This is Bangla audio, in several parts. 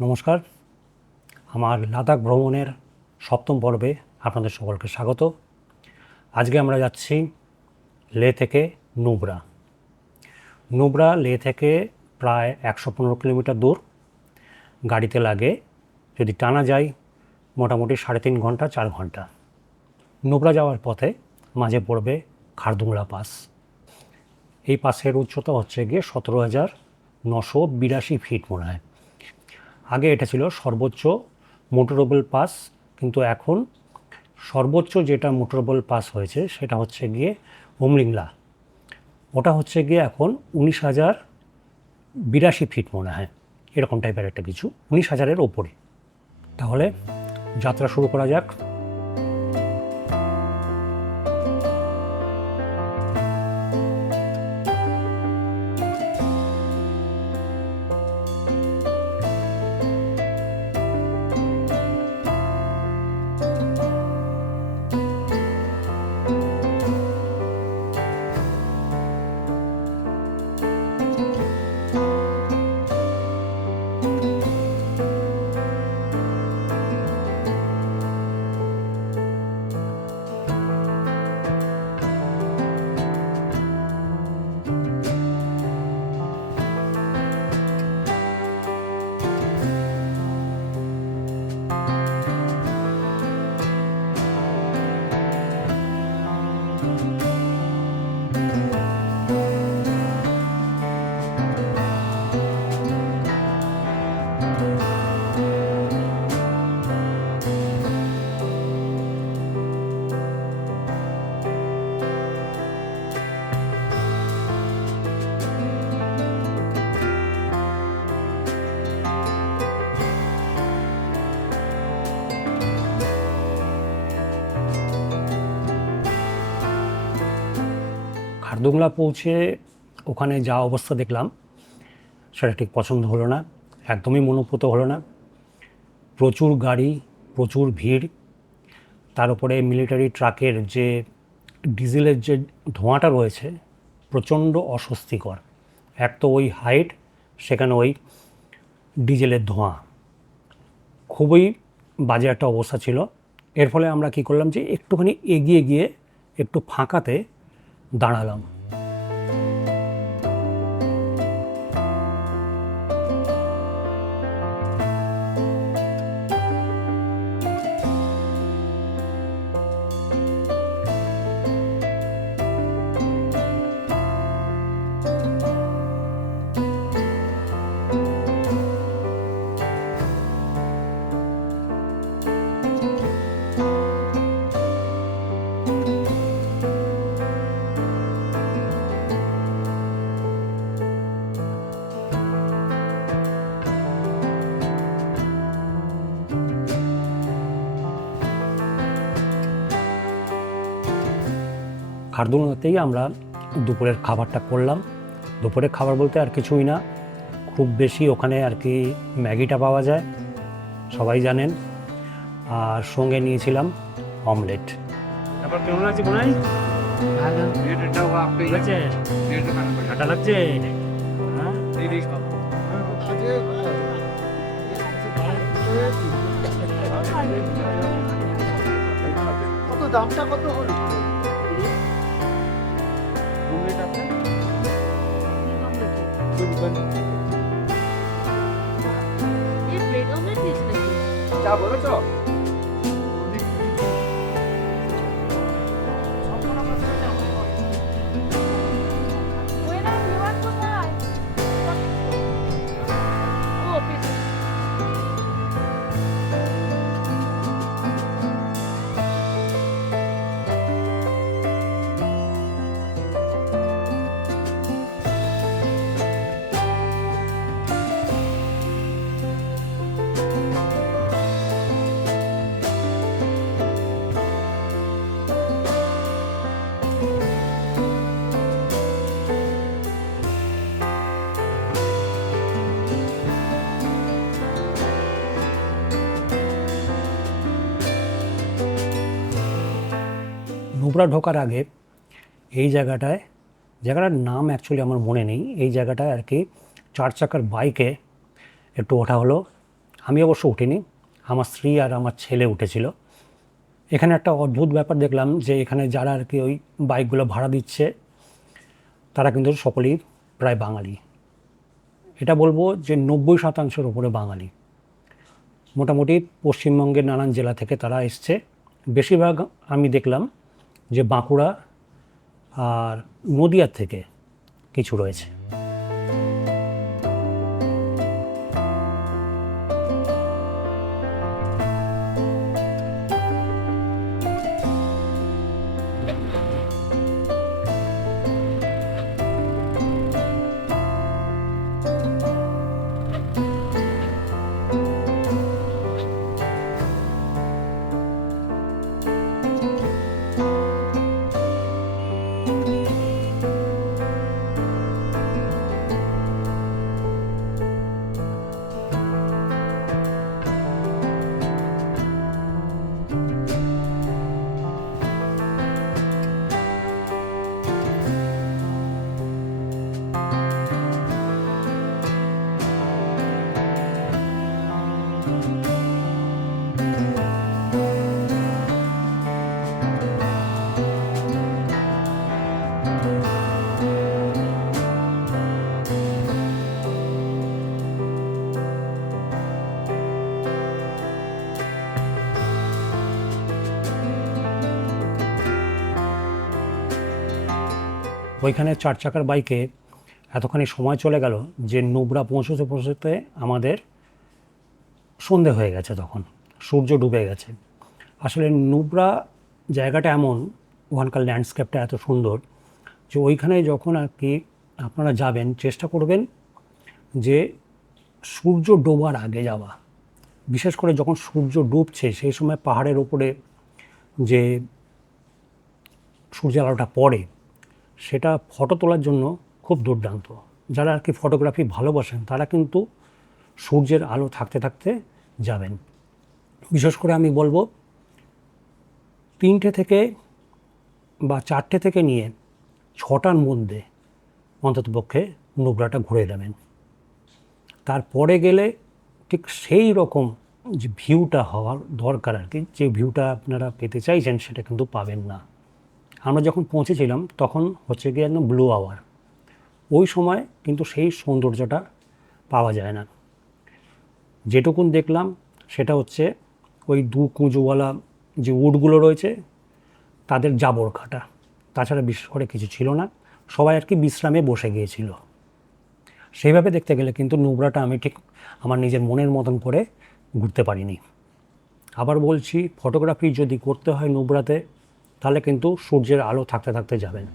নমস্কার। আমার লাদাখ ভ্রমণের সপ্তম পর্বে আপনাদের সকলকে স্বাগত। আজকে আমরা যাচ্ছি লে থেকে নুবরা। নুবরা লে থেকে প্রায় একশো পনেরো কিলোমিটার দূর। গাড়িতে লাগে, যদি টানা যায়, মোটামুটি সাড়ে তিন ঘণ্টা, চার ঘণ্টা। নুবরা যাওয়ার পথে মাঝে পড়বে খারদুংলা পাস। এই পাসের উচ্চতা হচ্ছে গিয়ে সতেরো হাজার নশো বিরাশি ফিট মনে হয়। আগে এটা ছিল সর্বোচ্চ মোটরেবল পাস, কিন্তু এখন সর্বোচ্চ যেটা মোটরেবল পাস হয়েছে সেটা হচ্ছে গিয়ে হোমলিংলা ওটা হচ্ছে গিয়ে এখন উনিশ হাজার বিরাশি ফিট মনে হয়, এরকম টাইপের একটা কিছু উনিশ হাজারের ওপরে। তাহলে যাত্রা শুরু করা যাক। খারদুংলা পৌঁছে ওখানে যা অবস্থা দেখলাম, সেটা ঠিক পছন্দ হলো না, একদমই মনোপুত হলো না। প্রচুর গাড়ি, প্রচুর ভিড়। তার উপরে মিলিটারি ট্রাকের যে ডিজেলের যে ধোঁয়াটা রয়েছে, প্রচণ্ড অস্বস্তিকর। এক তো ওই হাইট সেখানে ওই ডিজেলের ধোঁয়া। খুবই বাজে একটা অবস্থা ছিল। এর ফলে আমরা কি করলাম যে একটুখানি এগিয়ে গিয়ে একটু ফাঁকাতে দাঁড়ালাম খারদুংলাতেই আমরা দুপুরের খাবারটা করলাম। দুপুরের খাবার বলতে আর কিছুই না। খুব বেশি ওখানে আর কি ম্যাগিটা পাওয়া যায় সবাই জানেন। আর সঙ্গে নিয়েছিলাম অমলেট। তারপর কেমন আছে বোনাই ভালো। ঠান্ডা লাগছে? হ্যাঁ। কত দামটা কত হলো? চা বলেছ ওই নুবরা ঢোকার আগে এই জায়গাটায়, জায়গাটার নাম অ্যাকচুয়ালি আমার মনে নেই, এই জায়গাটায় আর কি চার চাকার বাইকে একটু ওঠা হলো। আমি অবশ্য উঠিনি, আমার স্ত্রী আর আমার ছেলে উঠেছিল। এখানে একটা অদ্ভুত ব্যাপার দেখলাম যে এখানে যারা আর কি ওই বাইকগুলো ভাড়া দিচ্ছে, তারা কিন্তু সকলেই প্রায় বাঙালি। এটা বলব যে নব্বই শতাংশের উপরে বাঙালি। মোটামুটি পশ্চিমবঙ্গের নানান জেলা থেকে তারা এসছে। বেশিরভাগ আমি দেখলাম যে বাঁকুড়া আর নদিয়ার থেকে কিছু রয়েছে। ওইখানে চার চাকার বাইকে এতখানি সময় চলে গেল যে নুবরা পৌঁছতে পৌঁছতে আমাদের সন্ধে হয়ে গেছে তখন, সূর্য ডুবে গেছে। আসলে নুবরা জায়গাটা এমন, ওখানকার ল্যান্ডস্কেপটা এত সুন্দর যে ওইখানে যখন আর কি আপনারা যাবেন, চেষ্টা করবেন যে সূর্য ডোবার আগে যাওয়া। বিশেষ করে যখন সূর্য ডুবছে, সেই সময় পাহাড়ের ওপরে যে সূর্যের আলোটা পড়ে, সেটা ফটো তোলার জন্য খুব দুর্দান্ত। যারা আর কি ফটোগ্রাফি ভালোবাসেন, তারা কিন্তু সূর্যের আলো থাকতে থাকতে যাবেন। বিশেষ করে আমি বলব, তিনটে থেকে বা চারটে থেকে নিয়ে ছটার মধ্যে অন্ততপক্ষে নুবরাটা ঘুরে যাবেন তারপরে গেলে ঠিক সেই রকম যে ভিউটা হওয়ার দরকার আর কি, যে ভিউটা আপনারা পেতে চাইছেন সেটা কিন্তু পাবেন না। আমরা যখন পৌঁছেছিলাম তখন হচ্ছে গিয়ে একদম ব্লু আওয়ার ওই সময় কিন্তু সেই সৌন্দর্যটা পাওয়া যায় না। যেটুকুন দেখলাম, সেটা হচ্ছে ওই দু কুঁজোওয়ালা যে উডগুলো রয়েছে, তাদের জাবর কাটা। তাছাড়া বিশেষ করে কিছু ছিল না। সবাই আর কি বিশ্রামে বসে গিয়েছিল। সেইভাবে দেখতে গেলে কিন্তু নুবরাটা আমি ঠিক আমার নিজের মনের মতন করে ঘুরতে পারিনি। আবার বলছি, ফটোগ্রাফি যদি করতে হয় নুবরাতে তাহলে কিন্তু সূর্যের আলো থাকতে থাকতে যাবেন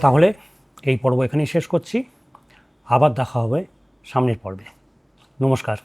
তাহলে এই পর্ব এখানেই শেষ করছি। আবার দেখা হবে সামনের পর্বে। নমস্কার।